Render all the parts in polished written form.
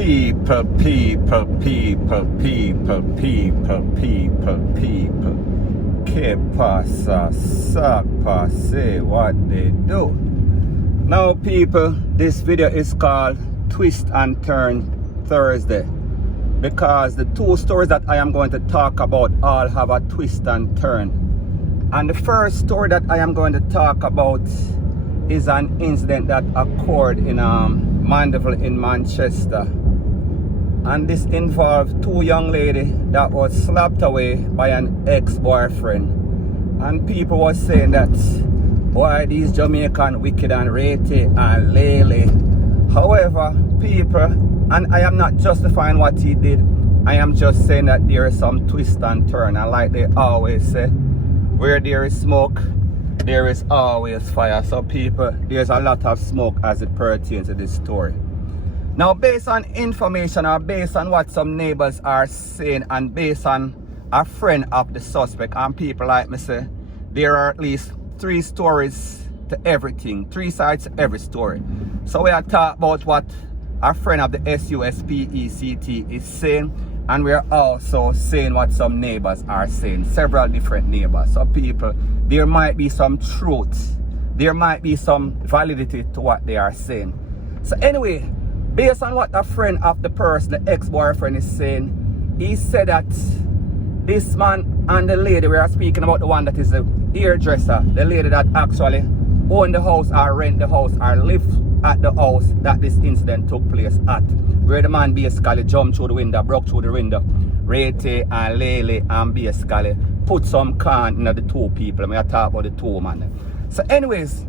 People. Que pasa, suck, say what they do. Now, people, this video is called Twist and Turn Thursday, because the two stories that I am going to talk about all have a twist and turn. And the first story that I am going to talk about is an incident that occurred in Mandeville in Manchester. And this involved two young ladies that was slapped away by an ex-boyfriend. And people were saying that, why these Jamaican wicked and ratty and lele. However, people, and I am not justifying what he did, I am just saying that there is some twist and turn. And like they always say, where there is smoke, there is always fire. So people, there's a lot of smoke as it pertains to this story. Now, based on information or based on what some neighbors are saying and based on a friend of the suspect, and people like me say, there are at least three stories to everything, three sides to every story. So we are talking about what a friend of the SUSPECT is saying, and we are also saying what some neighbors are saying, several different neighbors. So people, there might be some truth, there might be some validity to what they are saying. So anyway, based on what a friend of the person, the ex-boyfriend, is saying, he said that this man and the lady, we are speaking about the one that is the hairdresser, the lady that actually own the house or rent the house or live at the house that this incident took place at, where the man basically jumped through the window, broke through the window, Rete and Lele, and basically put some can in the two people. I talk about the two man. So anyways,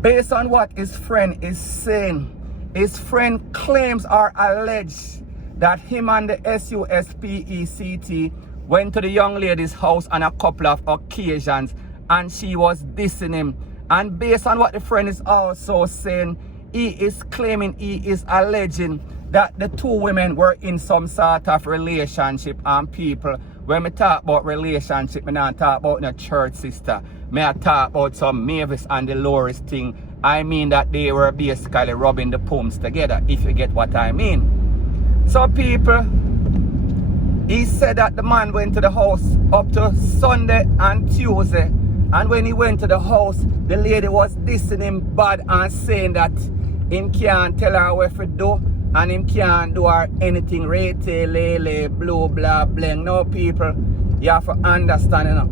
based on what his friend is saying, his friend claims or alleged that him and the SUSPECT went to the young lady's house on a couple of occasions and she was dissing him. And based on what the friend is also saying, he is claiming, he is alleging that the two women were in some sort of relationship. And people, when we talk about relationship, we not talk about no church sister. May I talk about some Mavis and Dolores thing. I mean that they were basically rubbing the pumps together, if you get what I mean. So people, he said that the man went to the house up to Sunday and Tuesday. And when he went to the house, the lady was dissing him bad and saying that him can't tell her what to do and him can't do her anything, rete, lele, blue, blah, bling. No, people, you have to understand, you know,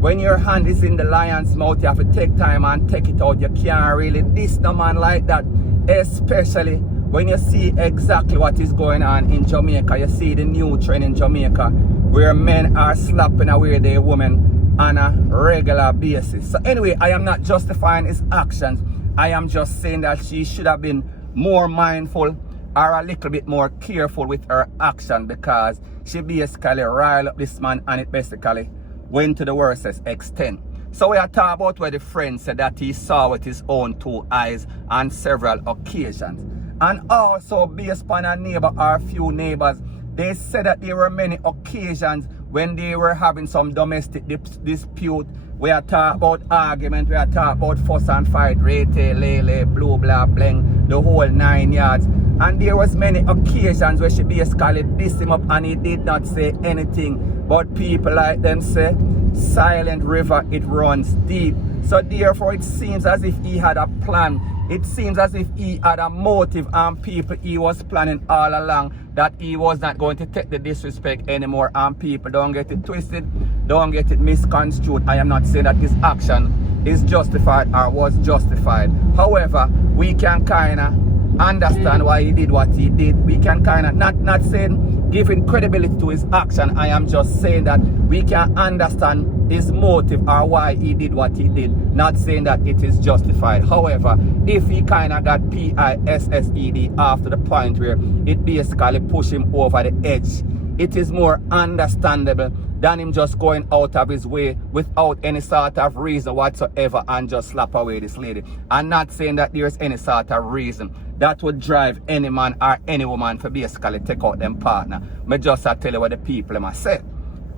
when your hand is in the lion's mouth, you have to take time and take it out. You can't really diss no man like that, especially when you see exactly what is going on in Jamaica. You see the new trend in Jamaica where men are slapping away their women on a regular basis. So anyway, I am not justifying his actions. I am just saying that she should have been more mindful or a little bit more careful with her action, because she basically riled up this man and it basically went to the worst extent. So we are talking about where the friend said that he saw with his own two eyes on several occasions. And also based upon a neighbor or a few neighbors, they said that there were many occasions when they were having some domestic dispute. We are talking about argument, we are talking about fuss and fight, rete, lele, blue, blah, bling, the whole 9 yards. And there was many occasions where she basically dissed him up and he did not say anything. But people like them say, silent river, it runs deep. So therefore it seems as if he had a plan. It seems as if he had a motive, and people, he was planning all along that he was not going to take the disrespect anymore. And people, don't get it twisted, don't get it misconstrued. I am not saying that his action is justified or was justified. However, we can kind of understand why he did what he did. We can kind of, not saying giving credibility to his action, I am just saying that we can understand his motive or why he did what he did, not saying that it is justified. However, if he kind of got PISSED after the point where it basically pushed him over the edge, it is more understandable than him just going out of his way without any sort of reason whatsoever and just slap away this lady. I'm not saying that there's any sort of reason that would drive any man or any woman for basically take out them partner. I just tell you what the people must say.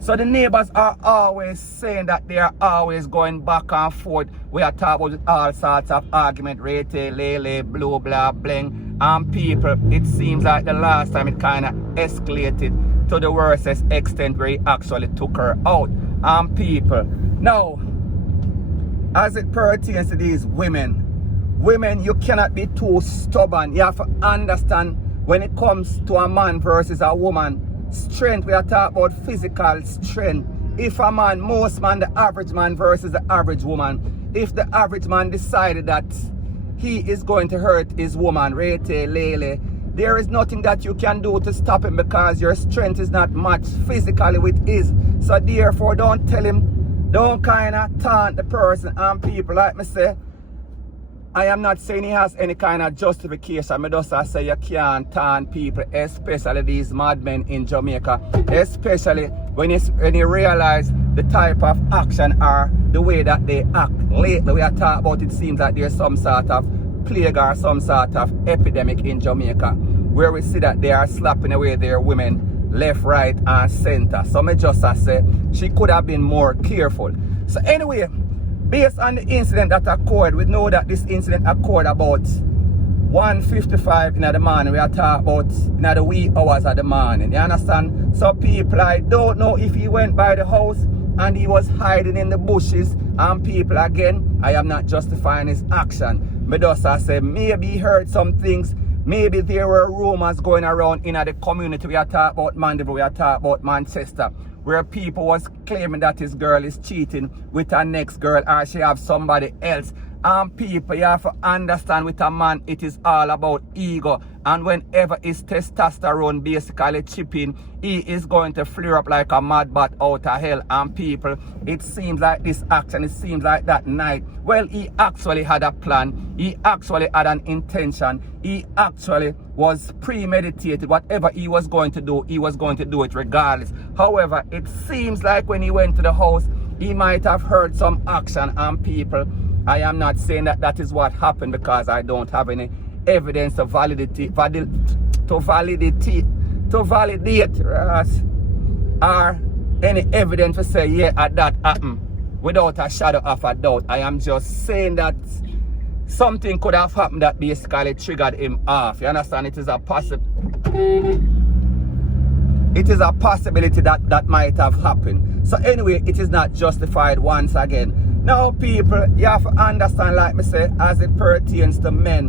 So the neighbors are always saying that they are always going back and forth. We are talking about all sorts of argument, rete, lele, blue, blah, bling. People, it seems like the last time it kind of escalated to the worstest extent where he actually took her out. People, now, as it pertains to these women, you cannot be too stubborn. You have to understand when it comes to a man versus a woman, strength, we are talking about physical strength. If a man, most man, the average man versus the average woman, if the average man decided that he is going to hurt his woman, Rete, Lele, there is nothing that you can do to stop him because your strength is not matched physically with his. So therefore, don't tell him, don't kind of taunt the person. And people, like me say, I am not saying he has any kind of justification. I just say you can't taunt people, especially these madmen in Jamaica, especially when you realize the type of action or the way that they act. Lately, we are talking about, it seems like there's some sort of plague or some sort of epidemic in Jamaica, where we see that they are slapping away their women left, right, and center. So me just say she could have been more careful. So anyway, based on the incident that occurred, we know that this incident occurred about 1:55 in the morning. We are talking about in the wee hours of the morning. You understand? So people, I don't know if he went by the house and he was hiding in the bushes. And people, again, I am not justifying his action. But just I say maybe he heard some things. Maybe there were rumors going around in the community. We are talking about Mandeville, we are talking about Manchester, where people was claiming that his girl is cheating with her next girl or she have somebody else. And people, you have to understand, with a man, it is all about ego. And whenever his testosterone basically chipping, he is going to flare up like a mad bat out of hell. And people, it seems like this action, it seems like that night, well, he actually had a plan. He actually had an intention. He actually was premeditated. Whatever he was going to do, he was going to do it regardless. However, it seems like when he went to the house, he might have heard some action. And people, I am not saying that that is what happened because I don't have any evidence to validate or any evidence to say yeah that happened without a shadow of a doubt. I am just saying that something could have happened that basically triggered him off. You understand? It is a possibility that might have happened. So anyway, it is not justified once again. Now people, you have to understand, like me say, as it pertains to men,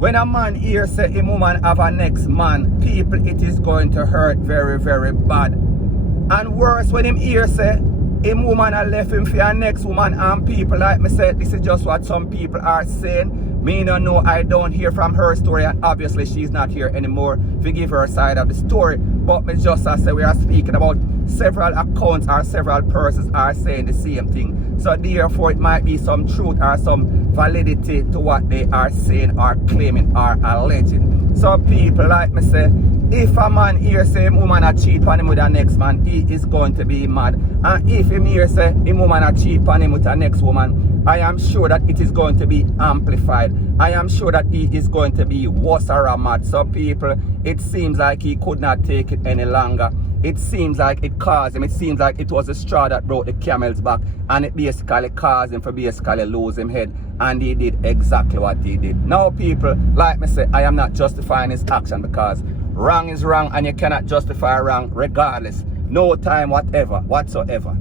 when a man here say a woman have a next man, people, it is going to hurt very, very bad. And worse, when him here say a woman have left him for a next woman, and people, like me say, this is just what some people are saying. Me no know, I don't hear from her story, and obviously she's not here anymore to give her side of the story. But me just as say we are speaking about several accounts or several persons are saying the same thing. So therefore it might be some truth or some validity to what they are saying or claiming or alleging. So people, like me say, if a man here say a woman a cheat on him with a next man, he is going to be mad. And if him here say a woman a cheat on him with a next woman, I am sure that it is going to be amplified. I am sure that he is going to be worse or mad. So people, it seems like he could not take it any longer. It seems like it caused him. It seems like it was a straw that broke the camel's back, and it basically caused him to basically lose his head, and he did exactly what he did. Now people, like me say, I am not justifying his action because wrong is wrong and you cannot justify wrong regardless. No time whatsoever.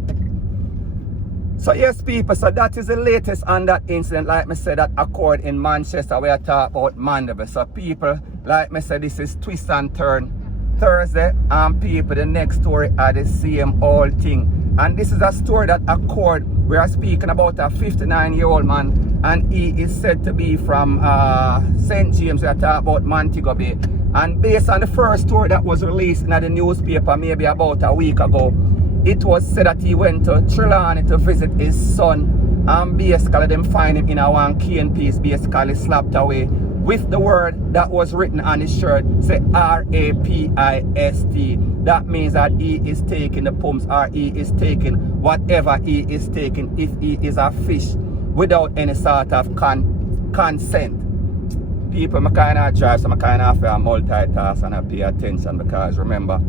So yes people, so that is the latest on that incident, like me said, that occurred in Manchester where I talk about Mandeville. So people, like me said, this is Twist and Turn Thursday, and people, the next story are the same old thing. And this is a story that occurred. We are speaking about a 59-year-old man, and he is said to be from St. James. We are talking about Montego Bay. And based on the first story that was released in the newspaper maybe about a week ago, it was said that he went to Trelawney to visit his son, and basically them find him in a one cane piece, basically slapped away with the word that was written on his shirt, say R-A-P-I-S-T. That means that he is taking the pumps, or he is taking whatever he is taking if he is a fish without any sort of consent. People, I kind of drive, so I kind of have to multitask and I pay attention, because remember,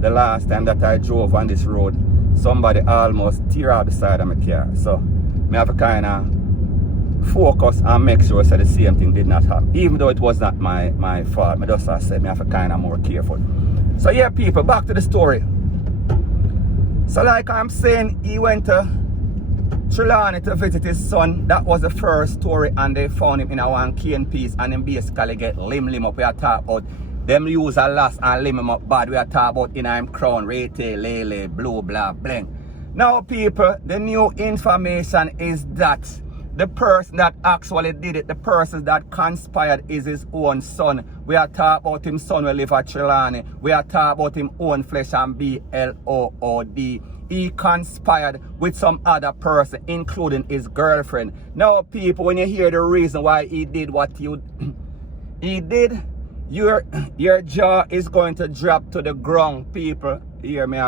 the last time that I drove on this road, somebody almost tear out the side of my car. So I have to kind of focus and make sure so the same thing did not happen. Even though it was not my fault. I just said I have to kind of more careful. So yeah, people, back to the story. So like I'm saying, he went to Trelawney to visit his son. That was the first story, and they found him in a one cane piece, and him basically get limb up. We are talking about them use a loss and limb him up bad. We are talking about in him crown, rate, lele, blue, blah, bling. Now people, the new information is that the person that actually did it, the person that conspired is his own son. We are talking about him son who live at Trelawney. We are talking about him own flesh and blood. He conspired with some other person, including his girlfriend. Now people, when you hear the reason why he did what he did, your jaw is going to drop to the ground. People, hear me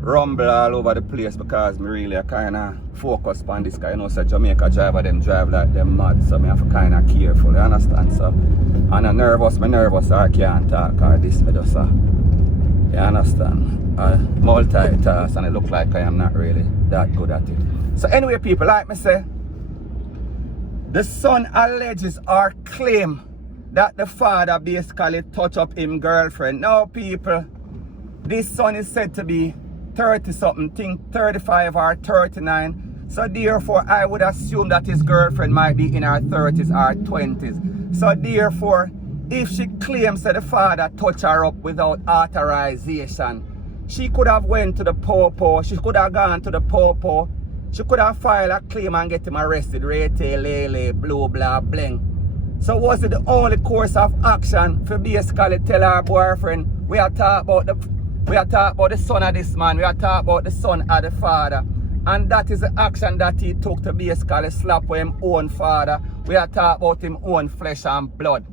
rumble all over the place because me really kind of focus on this guy. You know, so Jamaica driver, them drive like them mad, so me have to kind of careful, you understand? So, and I'm nervous, or I can't talk, or this, me just, you understand? Multitask, and it look like I am not really that good at it. So anyway, people, like me say, the son alleges or claim that the father basically touched up him girlfriend. Now people, this son is said to be 30 something, think 35 or 39. So therefore, I would assume that his girlfriend might be in her 30s or 20s. So therefore, if she claims that the father touched her up without authorization, she could have went to the popo, she could have gone to the popo, she could have filed a claim and get him arrested, rete, lele, blue, blah, bling. So was it the only course of action for basically tell her boyfriend, we are talking about the son of this man, we are talking about the son of the father. And that is the action that he took to basically slap with him own father. We are talking about him own flesh and blood.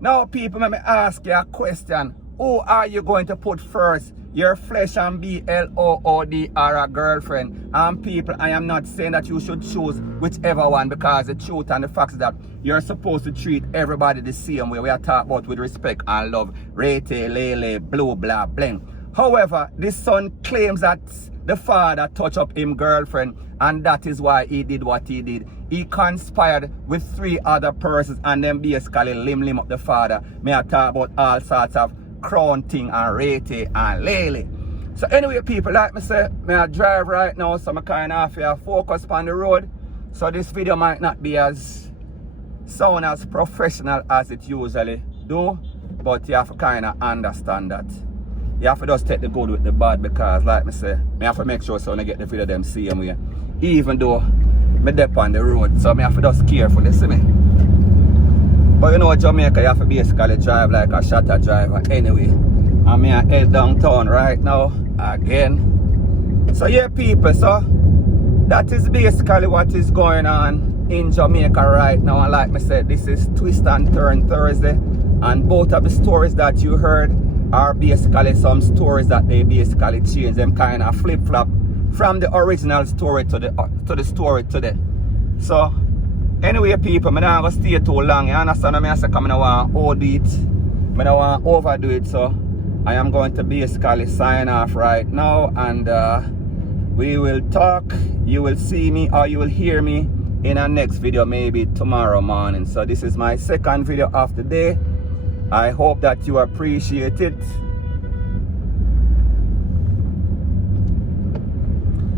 Now people, let me ask you a question. Who are you going to put first? Your flesh and blood or a girlfriend? And people, I am not saying that you should choose whichever one, because the truth and the fact is that you're supposed to treat everybody the same way. We are talking about with respect and love. Rete, lele, blue, blah, bling. However, this son claims that the father touched up him girlfriend, and that is why he did what he did. He conspired with 3 other persons and then basically limb up the father. May I talk about all sorts of crown thing and rate and lele. So anyway, people, like me say, I drive right now, so I kind of have to focus on the road. So this video might not be as sound as professional as it usually do, but you have to kind of understand that. You have to just take the good with the bad, because like me say, I have to make sure so when I get the video them same way. Even though I dip on the road, so I have to just careful, you see me? But you know, Jamaica, you have to basically drive like a shutter driver anyway. I'm here head downtown right now again. So yeah, people, so that is basically what is going on in Jamaica right now. And like I said, this is Twist and Turn Thursday, and both of the stories that you heard are basically some stories that they basically change. Them kind of flip-flop from the original story to the story today. So anyway, people, I'm not going to stay too long. You understand? I say, I don't want to OD it. I don't want to overdo it. So I am going to basically sign off right now. And we will talk. You will see me or you will hear me in our next video, maybe tomorrow morning. So this is my second video of the day. I hope that you appreciate it.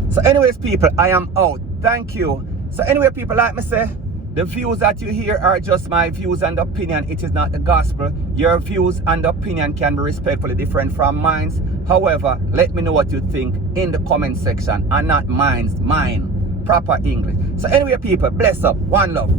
So anyways, people, I am out. Thank you. So anyway, people, like me say, the views that you hear are just my views and opinion. It is not the gospel. Your views and opinion can be respectfully different from mine. However, let me know what you think in the comment section, and not mine. Proper English. So anyway, people, bless up. One love.